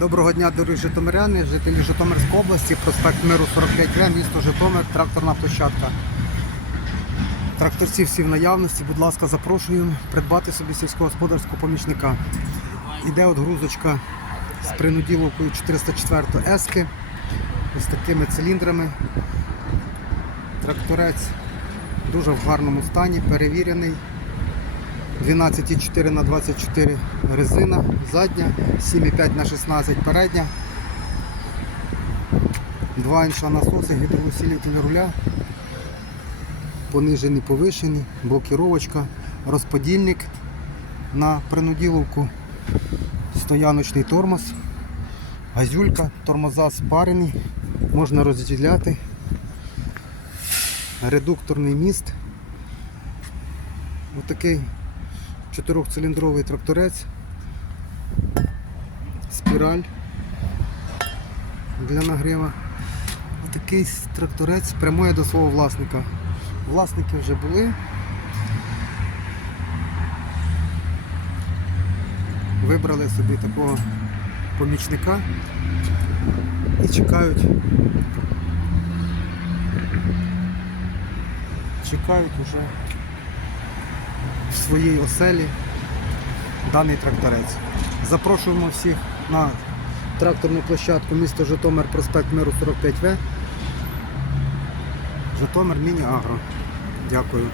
Доброго дня, дорогі житомиряни, жителі Житомирської області, проспект Миру 45В, місто Житомир, тракторна площадка. Тракторці всі в наявності, будь ласка, запрошуємо придбати собі сільськогосподарського помічника. Іде от грузочка з принуділовкою 404 ески, ось такими циліндрами. Тракторець дуже в гарному стані, перевірений. 12,4 на 24 резина задня, 7,5 на 16 передня. 2 інша насоси, гідроусилитель руля, понижений, повишений, блокіровочка, розподільник на принуділовку, стояночний тормоз, газюлька, тормоза спарені, можна розділяти, редукторний міст. Отакий чотирьохциліндровий тракторець, спіраль для нагріва. Такий тракторець прямує до свого власника. Власники вже були. Вибрали собі такого помічника і чекають. Чекають уже в своїй оселі даний тракторець. Запрошуємо всіх на тракторну площадку місто Житомир, проспект Миру 45В. Житомир Міні Агро. Дякую.